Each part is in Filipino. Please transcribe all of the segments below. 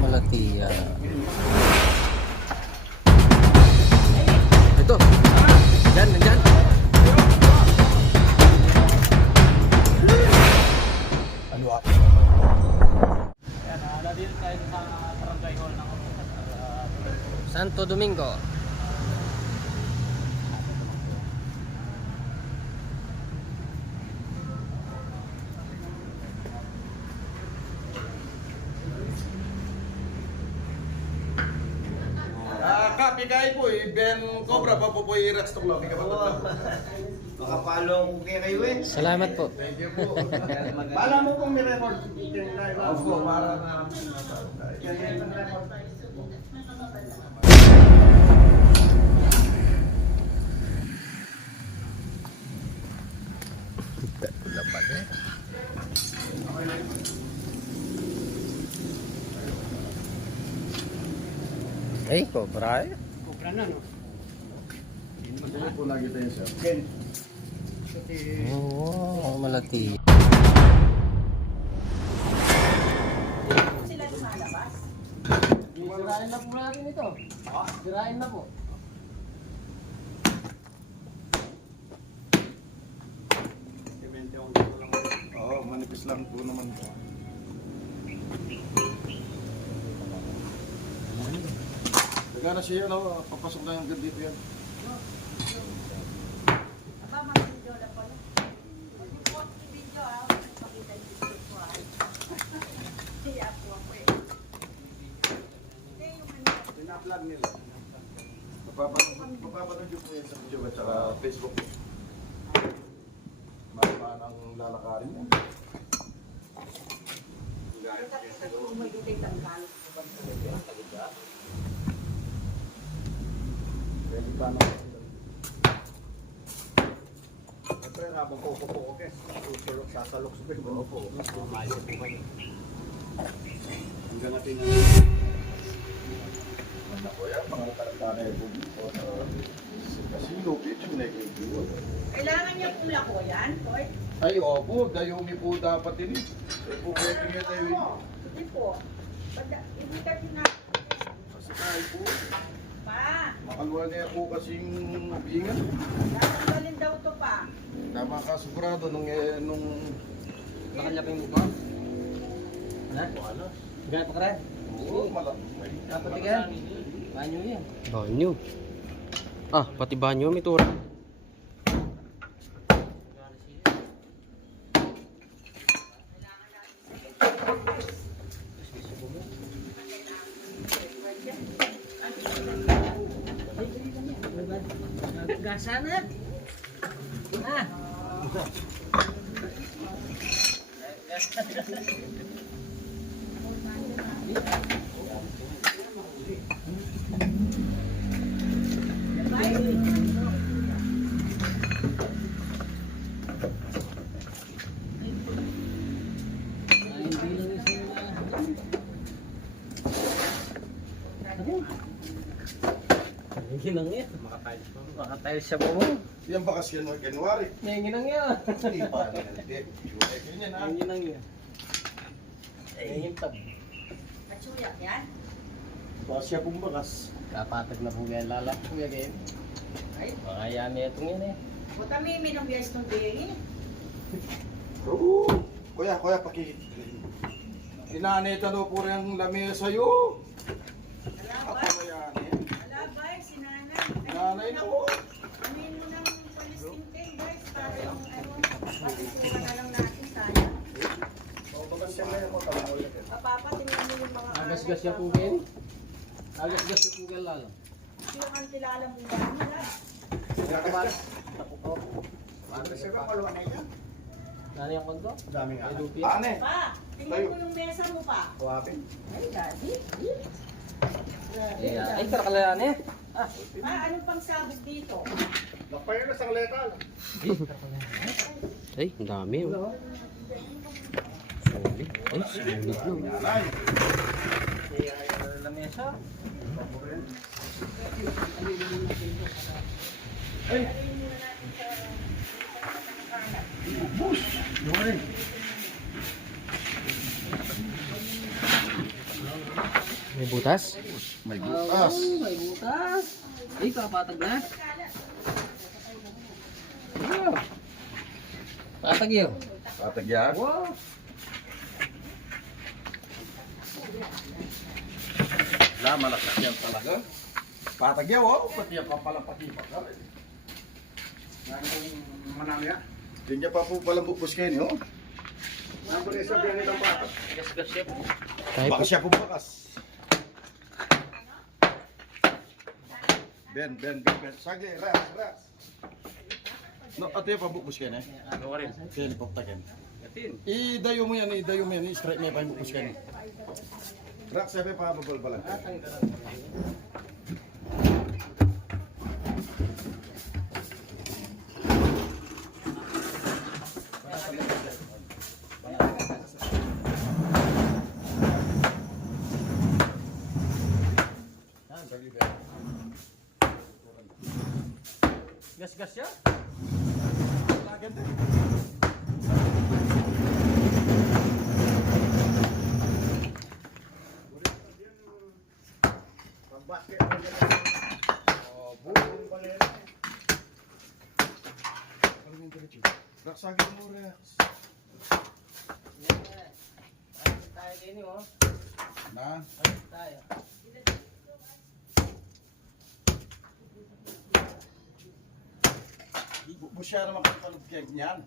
Malaki yan. Ito. Yan, nandyan. Ano ako? Yan, uh, nandito tayo sa barangay hall ng uh, Santo Domingo. Ah, kapi kay po, eh. Ben Cobra pa po po i-rex to ba? Makapalo ko kay kayo eh. Salamat po. Thank you po. Pala mo kung may record. Opo, para na. Ay, cobra eh. Na, no? Ano po nakita yun sir? Oo, malaki. Sirain na po natin ito. Sirain na po. Oo, manipis lang po naman po. Nagana siya, ano, papasok na yung dito yan. Pina-vlog nila. Mapapanood mapapanood yun po yan sa video at saka Facebook. Mahaba ang lalakarin yan. Pwede pa naman. Siyempre, habang po po po okay. Susulok, sasalok sa big. Opo. Mayo po kayo. Hanggang natin ang Ano po yan, mga tarantana yung publiko sa casino, pitch, nag-review. Kailangan niya pong lako yan, Lord? Ay, opo, dayumi po dapat din eh. Po, pwede nga tayo yun. Hindi po. Hindi kasi na, Kasi tayo po, pa. makalwa na po kasing ingat. Tatanggalin daw to pa. Tama ka, sigurado nung, eh, nung Bakal pa yung mukha? Ano? Ganit pa ka rin? Oo, malaki. Dapat ka Banyo yan. Banyo. Ah, pati banyo may tura. Gasa na. Yan. Pa. Makatayos siya mo. Yan ba kasi yan, January? May ginang yan. Hindi pa, hindi. Sure, ganyan ha. May ginang yan. May hintab. Katsuyak yan. Basya pong bakas. Kapatag na po yan. Lalak po yan eh. Ay, Mga yami itong yan eh. buta may minong guys nung dingi. Oo. Kuya, kuya, paki... Inanita daw po rin ang lamesa sa'yo. Ako ba? na yan eh. Ba? Nanay. Nanay po. Amin mo ng police intake guys para yung ano, patikuha na lang natin sana. Bagas siya ngayon ko, tama ulit eh. Papatingnan mo yung mga Agas-gas siya po yan. Agas-gas siya po yan lalo. Sino kang kilala mo ba? Wala. Nakabas. Siyempre, siyempre, maluwa na yan. Nani ang konto? Daming ano. Ane, Pa, tingnan mo yung mesa mo pa. Kuwapin. Ay, daddy. Ay, ay, karakalaan eh. Ah, anong pang sabog dito? Napayo na sa letal. ay, ang dami oh. Solid. Ay, solid na. Lamesa. May butas? May butas. Oh, may butas. Ay, papatag na. Wow. Patag yun. Tatagyan. Wow. Na, malakas yan talaga. Patagyaw, oh. Pati yan pa pala pati pa. Manalo yan. Hindi niya pa po palang bukos kayo niyo. Nandun yung sabihan nitong bata. Gas-gas siya po. Tayo Baka po. siya Ben, ben, ben, ben. Sige, ras, ras. No, ate pa bukos kayo na. Ano ka rin? Kaya ni Poptaken. Yatin. Idayo mo yan, idayo mo yan. I-straight mo yung bukos kayo. Rak, sabi pa babalbalan. Gas-gas siya? Pag-basket mo yan. Oh, buong pala yan. Rak, sagin mo, Rex. Tayo kayo niyo, oh. Na. Tayo. Bu siya naman kayo palugkeg niyan.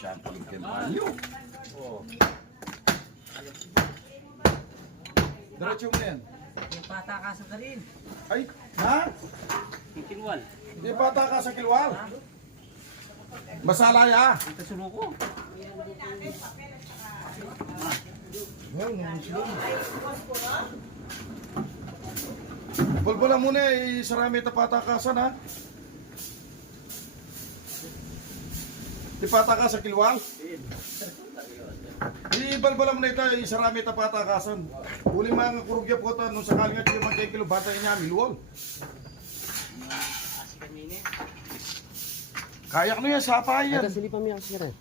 Siya ang palugkeg niyo. Oh. Diretso mo yan. Yung patakasan ka rin. Ay, ha? Tikinwal. Di bata ka sa kilwal. Masala ya. Ito sumuko. Bulbula muna eh, sarami ito patakasan ha. Di pataka sa balbala mo na ito, isarami ito patakasan. Uli mga kurugya po ito, nung sakali nga kayo magkikilo bata niya, milwal. Asikan niya ini. Kaya ko na yan, sapa yan. Ito, silipan mo yung kasira.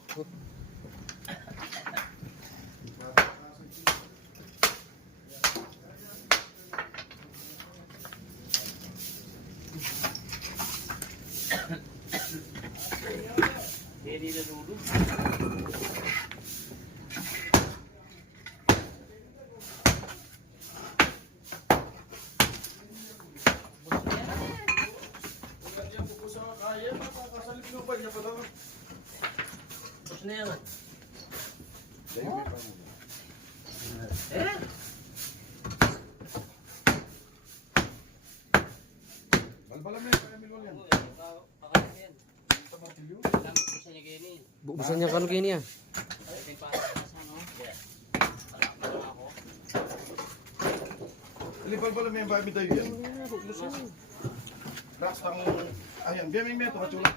Hindi na dulo. Tapos na yan, ah. Balbala mo yan, kaya milwal yan. Yan. Sa martilyo. Bubusan niya kano kayo niya. May patakasan, no? Wala pa ako. Ili balbala mo yan, bakit may tayo yan? Rax ang... Ayan, biya may meto, kachulak.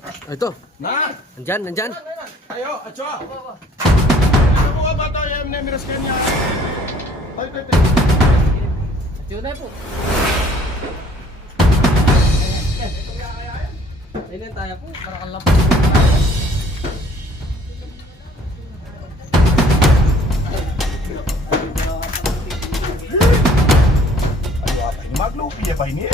Ah, ito. Na! Nandyan, nandyan. Ayo, acho! Ano mo ka ba tayo, em, nemiras ka niya? Tay, tay, tay. Yun na po. Ayun tayo po. Parang lang po. Maglupi ya, pa ini?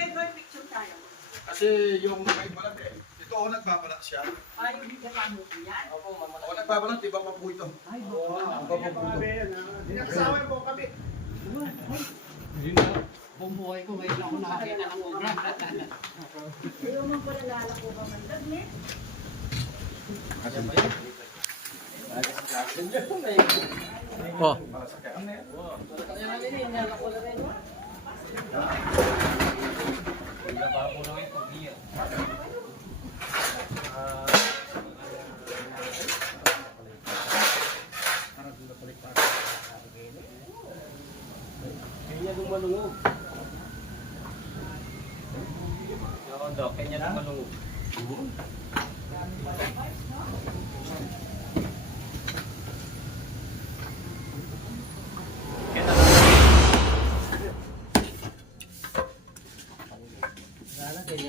Can boy picture tayo. Kasi yung may balat eh. Ito oh, nagbabalat siya. Ay, hindi ka paano yan. Opo, mama. O nagbabalat, di ba pa po ito? Ay, Oo, oh, pa po ito. Hindi na kasama yung buong kami. Yun na, bumuhay ko ngayon ako nakakita ng obra. Ayaw mo pala lalako ka man dagli. Oh.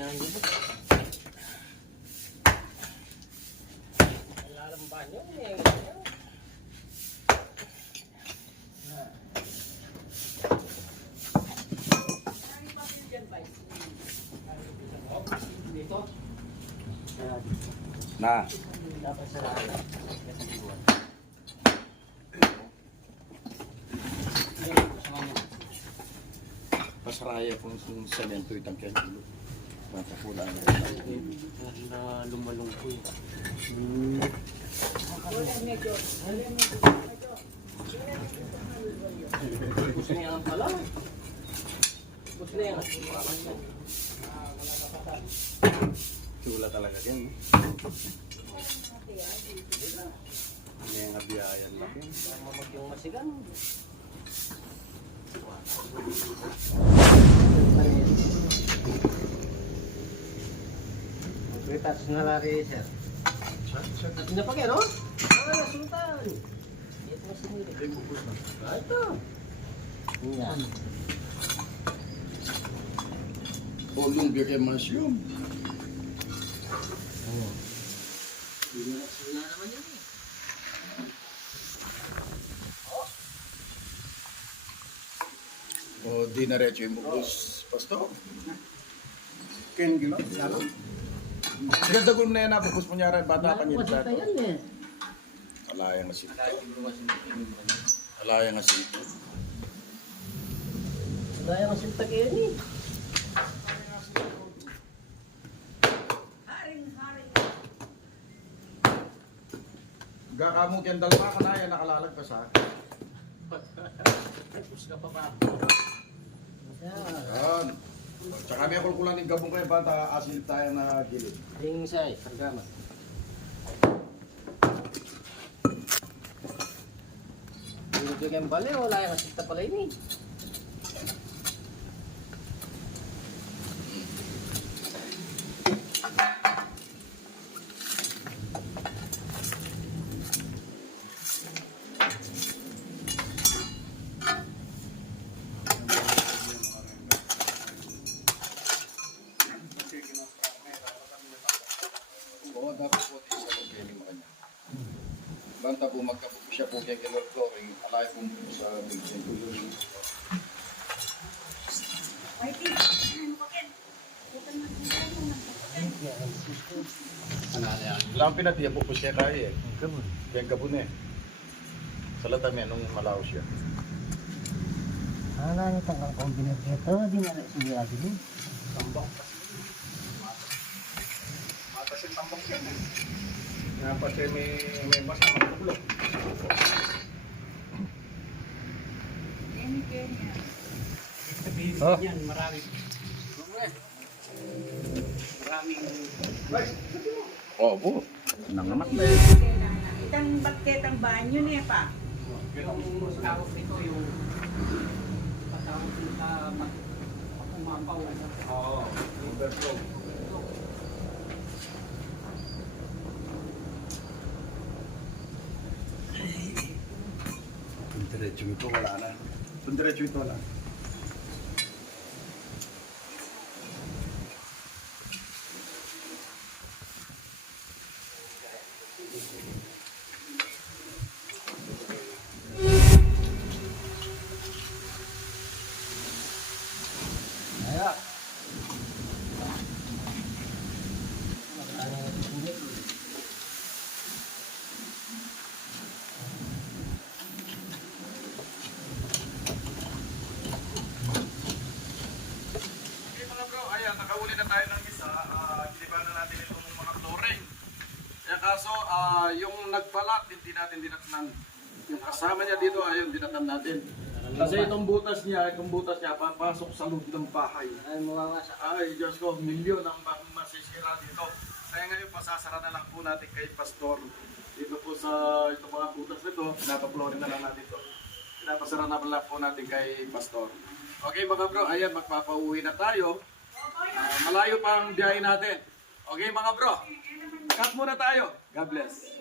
Ganyan yun. Lalamban yun eh. Na. Dapat sarado. Pasaraya po yung semento itang kaya dulu. Matapula na. Lumalong ko eh. Gusto niya ang pala. Gusto niya ang Tula talaga yan. May nga biyayan lang. mamag yung masigan. Tapos na lari, sir. At pinapagay, no? Ah, nasultan. Ito na sinili. Ah, ito. Yan. Bolong biya kay Mansium. Wala naman yun eh. O di na recho yung bukos. Pasto. Ken gila. Siganda ko na yan bukos mo niya rin. Bata ka niya. Masita yan eh. Alayang asin. Alayang asin. Gaya ng sinta kayo ni. Haring-haring. Gakamot yan dalawa ka na yan nakalalag pa sa akin. Tapos ka pa ba? Tsaka may kulkulan ng gabong kayo bata. Asin tayo na gilid. Yung eh, sargama. Yung bigyan bali, wala yung sinta pala yun eh. Oo, dapat po tayo sa pagkiling mo kanya. Banta po magkapupo siya po kaya kaya flooring. Alay po mo sa ano na Lang pinatiya po po siya kaya eh. Gabon. Kaya gabon eh. Sa latami, anong malaw siya. Ano nito ang kombinat ito? Di na sigurado din. Mata siya tambok yan eh. May, may basa ng Kenya. Oh. Yan, marami. Maraming Oo po. Nanganak na eh. Itang bakit ang banyo niya pa. yung tawag nito yung patawag nito sa pumapaw. Oo. Overflow. Diretso wala na. Kung diretso ito, wala. nakabili kasama niya dito, ayun, dinatnan natin. Kasi itong butas niya, itong butas niya, papasok sa loob ng bahay. Ay, mawawasa. Ay, Diyos ko, milyon ang ma- masisira dito. Kaya ngayon, pasasara na lang po natin kay Pastor. Dito po sa itong mga butas nito, pinapaplorin na lang natin ito. Pinapasara na lang po natin kay Pastor. Okay mga bro, ayan, magpapauwi na tayo. Ah, malayo pa ang biyahe natin. Okay mga bro, cut muna tayo. God bless.